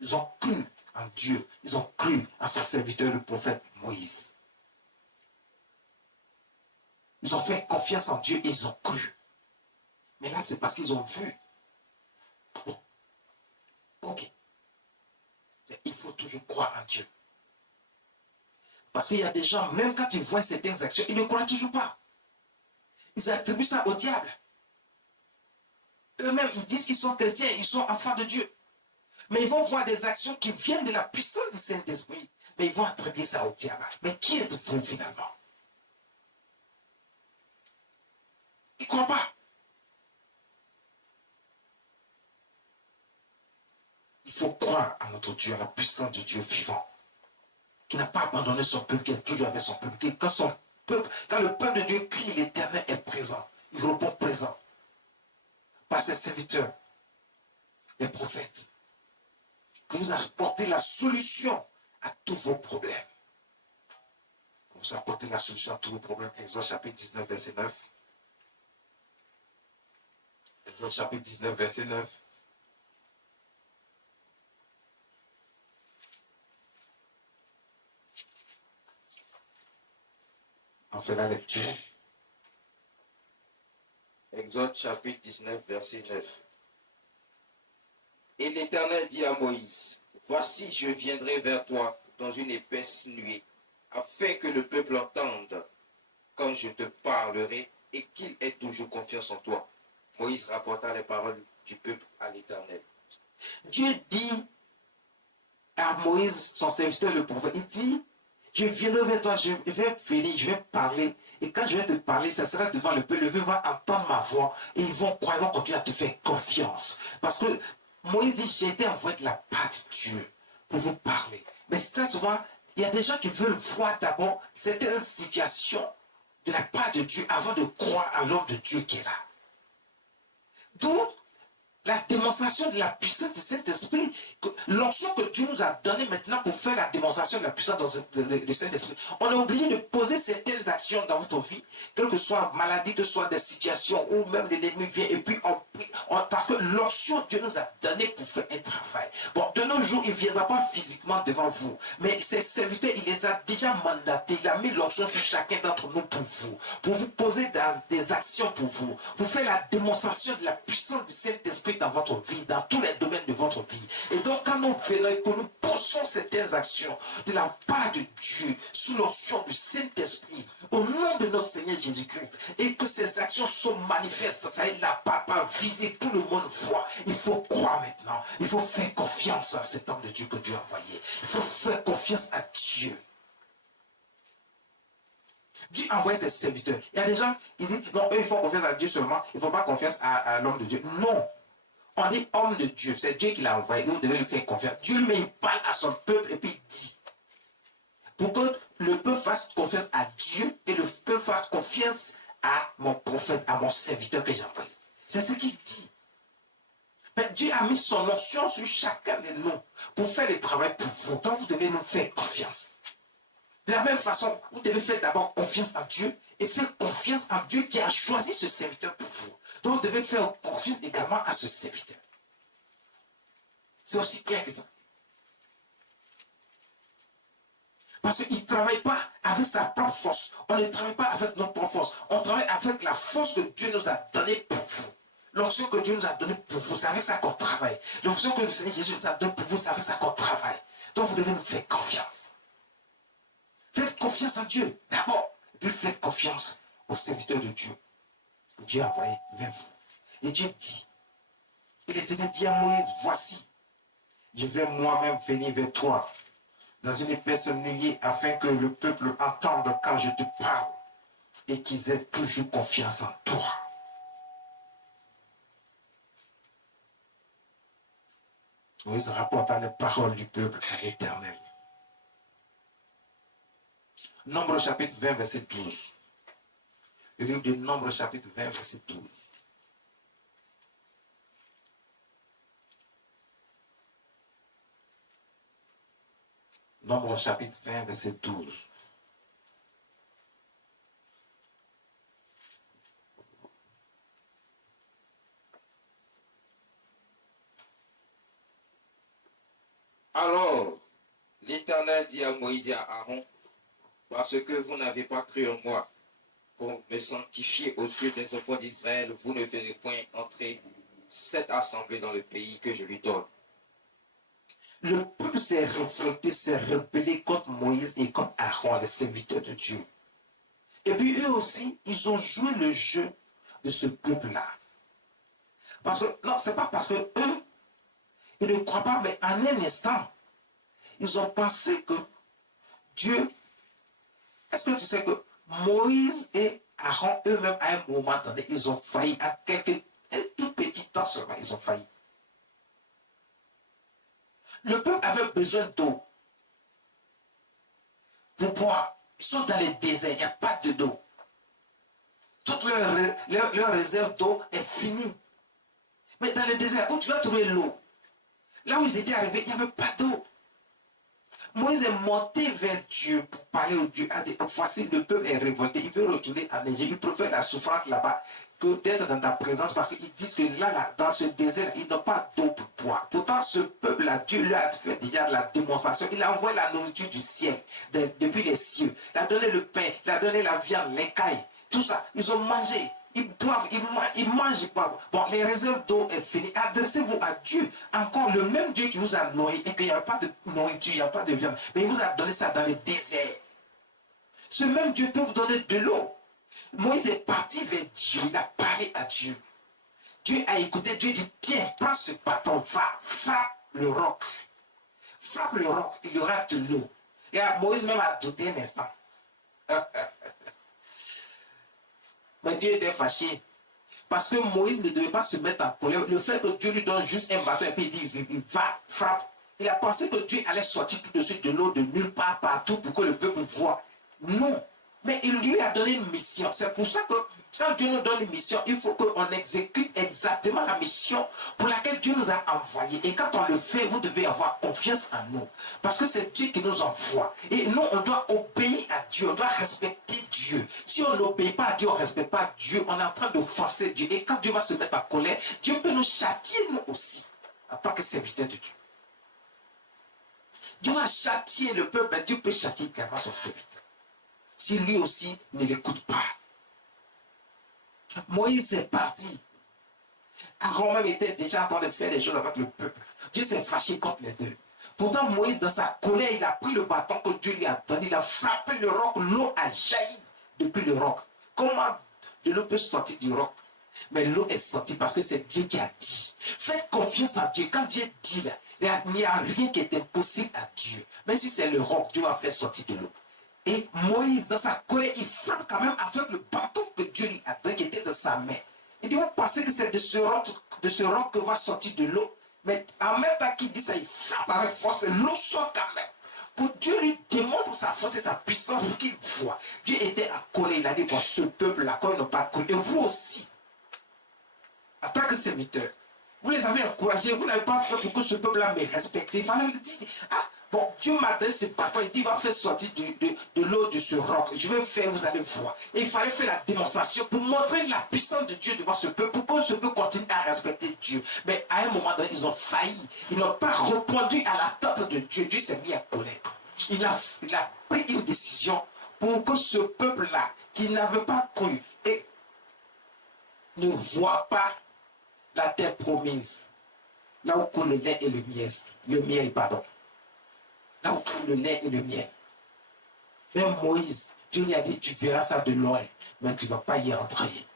Ils ont cru en Dieu. Ils ont cru en son serviteur, le prophète Moïse. Ils ont fait confiance en Dieu et ils ont cru. Mais là, c'est parce qu'ils ont vu. Bon. Ok. Mais il faut toujours croire en Dieu. Parce qu'il y a des gens, même quand ils voient certaines actions, ils ne croient toujours pas. Ils attribuent ça au diable. Eux-mêmes, ils disent qu'ils sont chrétiens, ils sont enfants de Dieu. Mais ils vont voir des actions qui viennent de la puissance du Saint-Esprit. Mais ils vont attribuer ça au diable. Mais qui êtes-vous finalement? Ils ne croient pas. Il faut croire à notre Dieu, à la puissance du Dieu vivant, qui n'a pas abandonné son peuple, qui est toujours avec son peuple. Quand le peuple de Dieu crie, l'Éternel est présent. Il répond présent. Par ses serviteurs, les prophètes, pour vous apporter la solution à tous vos problèmes. Pour pour apporter la solution à tous les problèmes. Exode chapitre 19, verset 9. Exode chapitre 19, verset 9. On fait la lecture. Exode chapitre 19, verset 9. Et l'Éternel dit à Moïse, voici, je viendrai vers toi dans une épaisse nuée, afin que le peuple entende quand je te parlerai et qu'il ait toujours confiance en toi. Moïse rapporta les paroles du peuple à l'Éternel. Dieu dit à Moïse, son serviteur, le prophète, il dit, je viendrai vers toi, je vais venir, je vais parler. Et quand je vais te parler, ça sera devant le peuple. Le peuple va entendre ma voix et ils vont croire, ils vont continuer à te faire confiance. Parce que Moïse dit, j'ai été envoyé de la part de Dieu pour vous parler. Mais très souvent, il y a des gens qui veulent voir d'abord certaines situations de la part de Dieu avant de croire à l'homme de Dieu qui est là. D'où la démonstration de la puissance du Saint-Esprit, l'onction que Dieu nous a donnée maintenant pour faire la démonstration de la puissance du Saint-Esprit. On est obligé de poser certaines actions dans votre vie, quelle que soit maladie, que ce soit des situations où même l'ennemi vient, et puis parce que l'onction Dieu nous a donnée pour faire un travail. Bon, de nos jours, il ne viendra pas physiquement devant vous, mais ses serviteurs, il les a déjà mandatés, il a mis l'onction sur chacun d'entre nous pour vous poser des actions pour vous faire la démonstration de la puissance du Saint-Esprit dans votre vie, dans tous les domaines de votre vie. Et donc, quand nous venons et que nous posons certaines actions de la part de Dieu, sous l'onction du Saint-Esprit, au nom de notre Seigneur Jésus-Christ, et que ces actions sont manifestes, ça est la papa visible, tout le monde voit. Il faut croire maintenant. Il faut faire confiance à cet homme de Dieu que Dieu a envoyé. Il faut faire confiance à Dieu. Dieu envoie ses serviteurs. Il y a des gens qui disent, non, eux, ils font confiance à Dieu seulement, ils ne font pas confiance à l'homme de Dieu. Non. On dit homme de Dieu, c'est Dieu qui l'a envoyé, vous devez lui faire confiance. Dieu lui-même, il parle à son peuple et puis il dit, pour que le peuple fasse confiance à Dieu et le peuple fasse confiance à mon prophète, à mon serviteur que j'ai envoyé. C'est ce qu'il dit. Mais Dieu a mis son onction sur chacun de nous pour faire le travail pour vous. Donc vous devez nous faire confiance. De la même façon, vous devez faire d'abord confiance en Dieu et faire confiance en Dieu qui a choisi ce serviteur pour vous. Donc vous devez faire confiance également à ce serviteur. C'est aussi clair que ça. Parce qu'il ne travaille pas avec sa propre force. On ne travaille pas avec notre propre force. On travaille avec la force que Dieu nous a donnée pour vous. L'onction que Dieu nous a donnée pour vous, c'est avec ça qu'on travaille. L'onction que le Seigneur Jésus nous a donnée pour vous, c'est avec ça qu'on travaille. Donc vous devez nous faire confiance. Faites confiance en Dieu d'abord. Et puis faites confiance aux serviteurs de Dieu. Dieu a envoyé vers vous. Et Dieu dit, et l'Éternel dit à Moïse, voici, je vais moi-même venir vers toi dans une épaisse nuée afin que le peuple entende quand je te parle et qu'ils aient toujours confiance en toi. Moïse rapporta les paroles du peuple à l'Éternel. Nombre chapitre 20, verset 12. Le livre de Nombre chapitre 20, verset 12. Nombre chapitre 20, verset 12. Alors, l'Éternel dit à Moïse et à Aaron, parce que vous n'avez pas cru en moi, pour me sanctifier aux yeux des enfants d'Israël, vous ne ferez point entrer cette assemblée dans le pays que je lui donne. Le peuple s'est révolté, s'est rebellé contre Moïse et contre Aaron, les serviteurs de Dieu. Et puis eux aussi, ils ont joué le jeu de ce peuple-là. Parce que, non, c'est pas parce que eux, ils ne croient pas, mais en un instant, ils ont pensé que Dieu, est-ce que tu sais que Moïse et Aaron, eux-mêmes, à un moment donné, ils ont failli, à un tout petit temps seulement, ils ont failli. Le peuple avait besoin d'eau pour boire. Ils sont dans les déserts, il n'y a pas d'eau. Toute leur réserve d'eau est finie. Mais dans le désert, où tu vas trouver l'eau? Là où ils étaient arrivés, il n'y avait pas d'eau. Moïse est monté vers Dieu pour parler au Dieu. Voici, le peuple est révolté. Il veut retourner en Égypte. Il préfère la souffrance là-bas que d'être dans ta présence parce qu'ils disent que là, dans ce désert, ils n'ont pas d'eau pour boire. Pourtant, ce peuple-là, Dieu lui a fait déjà la démonstration. Il a envoyé la nourriture du ciel, depuis les cieux. Il a donné le pain, il a donné la viande, les cailles, tout ça. Ils ont mangé. Ils boivent, ils mangent, ils boivent. Bon, les réserves d'eau est fini. Adressez-vous à Dieu. Encore le même Dieu qui vous a nourri et qu'il n'y a pas de nourriture, il n'y a pas de viande. Mais il vous a donné ça dans le désert. Ce même Dieu peut vous donner de l'eau. Moïse est parti vers Dieu. Il a parlé à Dieu. Dieu a écouté. Dieu dit, tiens, prends ce bâton, va, frappe le roc. Frappe le roc, il y aura de l'eau. Et Moïse même a douté un instant. Mais Dieu était fâché. Parce que Moïse ne devait pas se mettre en colère. Le fait que Dieu lui donne juste un bâton et puis il dit, il va, frappe. Il a pensé que Dieu allait sortir tout de suite de l'eau de nulle part, partout, pour que le peuple voie. Non. Mais il lui a donné une mission. C'est pour ça que quand Dieu nous donne une mission, il faut qu'on exécute exactement la mission pour laquelle Dieu nous a envoyés. Et quand on le fait, vous devez avoir confiance en nous. Parce que c'est Dieu qui nous envoie. Et nous, on doit obéir à Dieu. On doit respecter Dieu. Si on n'obéit pas à Dieu, on ne respecte pas Dieu, on est en train de forcer Dieu. Et quand Dieu va se mettre en colère, Dieu peut nous châtier nous aussi, en tant que serviteurs de Dieu. Dieu va châtier le peuple, mais Dieu peut châtier également son serviteur. Si lui aussi ne l'écoute pas. Moïse est parti. Aaron même était déjà en train de faire des choses avec le peuple. Dieu s'est fâché contre les deux. Pourtant, Moïse, dans sa colère, il a pris le bâton que Dieu lui a donné. Il a frappé le roc. L'eau a jailli depuis le roc. Comment de l'eau peut sortir du roc? Mais l'eau est sortie parce que c'est Dieu qui a dit. Faites confiance en Dieu. Quand Dieu dit là, il n'y a rien qui est impossible à Dieu. Même si c'est le roc, Dieu va faire sortir de l'eau. Et Moïse, dans sa colère, il frappe quand même avec le bâton que Dieu lui a donné, qui était dans sa main. Il dit, vous pensez que c'est de ce roc que va sortir de l'eau. Mais en même temps qu'il dit ça, il frappe avec force et l'eau sort quand même. Pour Dieu lui démontre sa force et sa puissance pour qu'il voit. Dieu était en colère. Il a dit, bon, ce peuple-là, quand ils n'ont pas cru, et vous aussi, en tant que serviteur, vous les avez encouragés, vous n'avez pas fait pour que ce peuple-là me respecte. Il fallait lui dire, ah, bon, Dieu m'a donné ce bâton, il dit, il va faire sortir de l'eau de ce roc. Je vais faire, vous allez voir. Et il fallait faire la démonstration pour montrer la puissance de Dieu devant ce peuple, pour que ce peuple continue à respecter Dieu. Mais à un moment donné, ils ont failli. Ils n'ont pas répondu à l'attente de Dieu. Dieu s'est mis à colère. Il a pris une décision pour que ce peuple-là, qui n'avait pas cru et ne voit pas la terre promise, là où coule le lait et le miel, pardon. Là où coule le lait et le miel. Même Moïse, Dieu lui a dit, tu verras ça de loin, mais tu ne vas pas y entrer.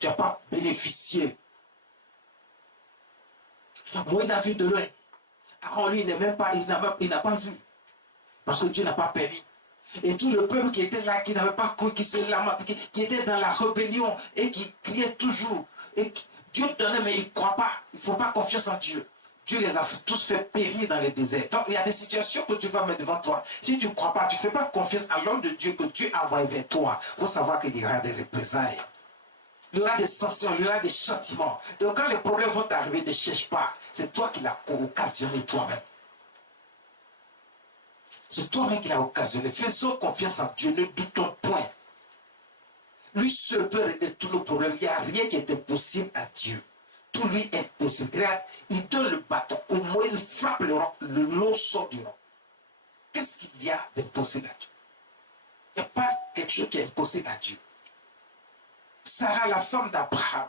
Tu n'as pas bénéficié. Moïse a vu de loin. Aaron, lui, il n'a pas vu. Parce que Dieu n'a pas permis. Et tout le peuple qui était là, qui n'avait pas cru, qui se lamentait, qui était dans la rébellion et qui criait toujours. Et Dieu donnait, mais il ne croit pas. Il ne faut pas confiance en Dieu. Dieu les a tous fait périr dans le désert. Donc, il y a des situations que tu vas mettre devant toi. Si tu ne crois pas, tu ne fais pas confiance à l'homme de Dieu que Dieu envoie vers toi. Il faut savoir qu'il y aura des représailles. Il y aura des sanctions, il y aura des châtiments. Donc, quand les problèmes vont t'arriver, ne cherche pas. C'est toi qui l'as occasionné toi-même. C'est toi-même qui l'as occasionné. Faisons confiance en Dieu, ne doutons point. Lui seul peut régler tous nos problèmes. Il n'y a rien qui est impossible à Dieu. Tout lui est possible. Regarde, il donne le bâton. Où Moïse frappe le roc, l'eau sort du roc. Qu'est-ce qu'il y a d'impossible à Dieu? Il n'y a pas quelque chose qui est impossible à Dieu. Sarah, la femme d'Abraham,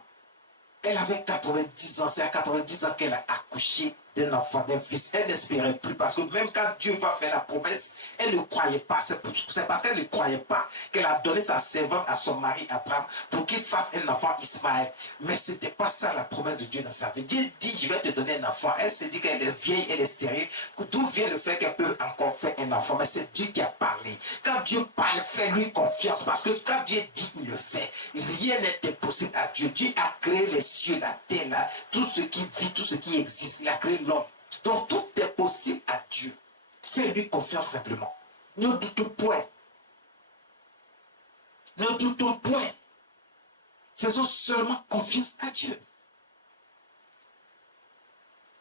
elle avait 90 ans. C'est à 90 ans qu'elle a accouché d'un enfant, d'un fils. Elle n'espérait plus parce que même quand Dieu va faire la promesse, elle ne croyait pas. C'est parce qu'elle ne croyait pas qu'elle a donné sa servante à son mari Abraham pour qu'il fasse un enfant Ismaël. Mais ce n'était pas ça la promesse de Dieu dans sa vie. Dieu dit, je vais te donner un enfant. Elle se dit qu'elle est vieille, elle est stérile. D'où vient le fait qu'elle peut encore faire un enfant? Mais c'est Dieu qui a parlé. Quand Dieu parle, fais-lui confiance. Parce que quand Dieu dit, il le fait. Rien n'est impossible à Dieu. Dieu a créé les cieux, la terre, là, tout ce qui vit, tout ce qui existe. Il a créé l'homme. Donc tout est possible à Dieu. Fais-lui confiance simplement. Ne doutons point. Ne doutons point. Faisons seulement confiance à Dieu.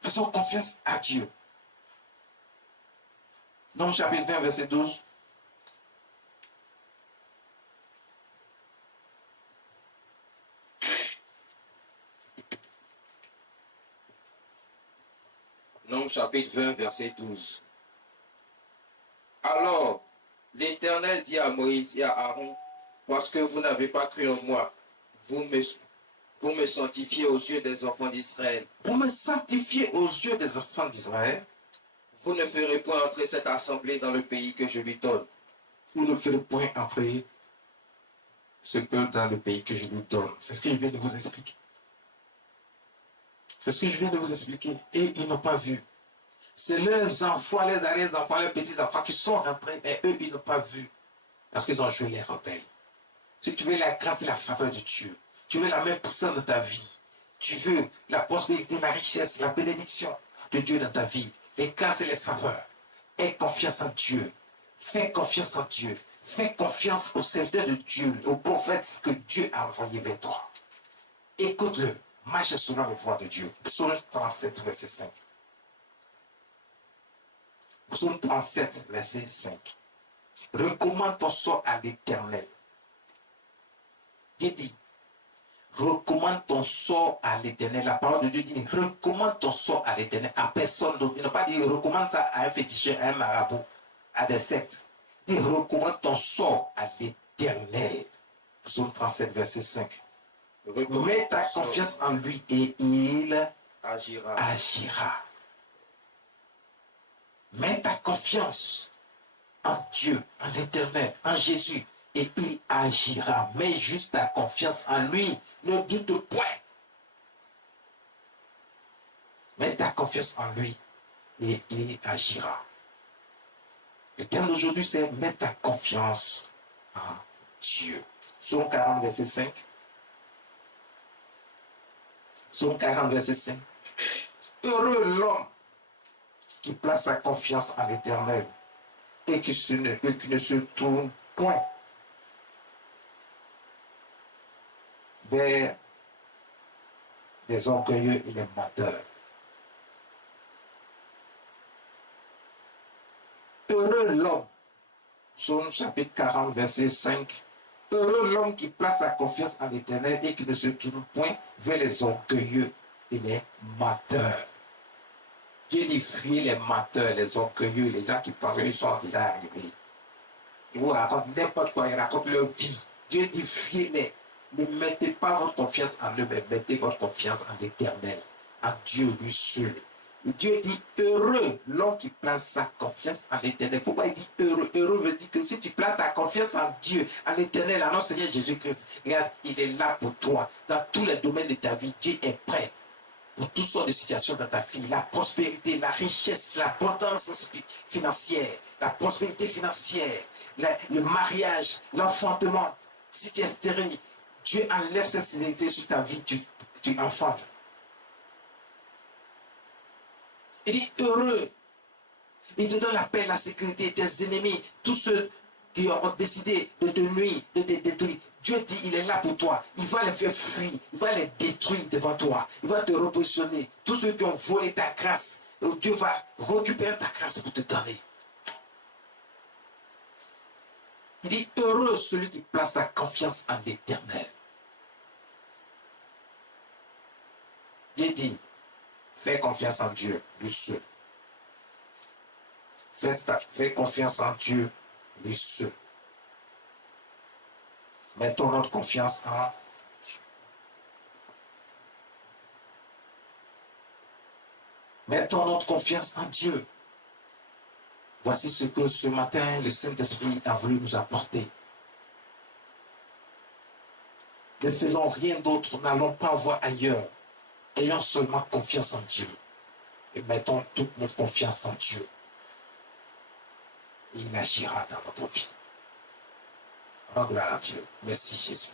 Faisons confiance à Dieu. Nombre chapitre 20, verset 12. Nombre chapitre 20, verset 12. Alors, l'Éternel dit à Moïse et à Aaron, parce que vous n'avez pas cru en moi, vous me, pour me sanctifier aux yeux des enfants d'Israël. Pour me sanctifier aux yeux des enfants d'Israël, vous ne ferez point entrer cette assemblée dans le pays que je lui donne. Vous ne ferez point entrer ce peuple dans le pays que je lui donne. C'est ce que je viens de vous expliquer. C'est ce que je viens de vous expliquer. Et ils n'ont pas vu. C'est leurs enfants, les arrière-enfants, leurs petits-enfants qui sont rentrés, et eux, ils n'ont pas vu. Parce qu'ils ont joué les rebelles. Si tu veux la grâce et la faveur de Dieu, tu veux la main puissante dans ta vie, tu veux la prospérité, la richesse, la bénédiction de Dieu dans ta vie, les grâces et les faveurs, aie confiance en Dieu. Fais confiance en Dieu. Fais confiance au serviteur de Dieu, au prophète que Dieu a envoyé vers toi. Écoute-le. Marche selon les voies de Dieu. Psaume 37, verset 5. Psaume 37, verset 5. Recommande ton sort à l'Éternel. Dieu dit, recommande ton sort à l'Éternel. La parole de Dieu dit, recommande ton sort à l'Éternel, à personne d'autre. Il n'a pas dit, recommande ça à un féticheur, à un marabout, à des sectes. Il dit, recommande ton sort à l'Éternel. Psaume 37, verset 5. Mets ta confiance en lui et il agira. Mets ta confiance en Dieu, en l'Éternel, en Jésus, et il agira. Mets juste ta confiance en lui. Ne doute point. Mets ta confiance en lui et il agira. Le terme d'aujourd'hui, c'est mets ta confiance en Dieu. Psaume 40, verset 5. Psaume 40, verset 5. Heureux l'homme qui place sa confiance en l'Éternel et qui ne se tourne point vers les orgueilleux et les menteurs. Heureux l'homme, Psaume chapitre 40, verset 5. Heureux l'homme qui place sa confiance en l'Éternel et qui ne se tourne point vers les orgueilleux et les menteurs. Dieu dit fuyez les menteurs, les orgueilleux, les gens qui pensent qu'ils sont déjà arrivés. Ils vous racontent n'importe quoi, ils racontent leur vie. Dieu dit fuyez-les. Ne mettez pas votre confiance en eux, mais mettez votre confiance en l'Éternel, en Dieu lui seul. Et Dieu dit heureux l'homme qui place sa confiance en l'Éternel. Pourquoi il dit heureux? Heureux veut dire que si tu places ta confiance en Dieu, en l'Éternel, en notre Seigneur Jésus-Christ, regarde, il est là pour toi. Dans tous les domaines de ta vie, Dieu est prêt pour toutes sortes de situations dans ta vie. La prospérité, la richesse, l'abondance financière, la prospérité financière, le mariage, l'enfantement. Si tu es stérile, Dieu enlève cette stérilité sur ta vie, tu enfantes. Il dit heureux. Il te donne la paix, la sécurité, tes ennemis, tous ceux qui ont décidé de te nuire, de te détruire. Dieu dit, il est là pour toi. Il va les faire fuir. Il va les détruire devant toi. Il va te repositionner. Tous ceux qui ont volé ta grâce, Dieu va récupérer ta grâce pour te donner. Il dit, heureux celui qui place sa confiance en l'Éternel. Dieu dit, fais confiance en Dieu, lui seul. Fais confiance en Dieu, lui seul. Mettons notre confiance en Dieu. Mettons notre confiance en Dieu. Voici ce que ce matin le Saint-Esprit a voulu nous apporter. Ne faisons rien d'autre, n'allons pas voir ailleurs. Ayons seulement confiance en Dieu. Et mettons toute notre confiance en Dieu. Et il agira dans notre vie. Rends gloire à Dieu. Merci Jésus.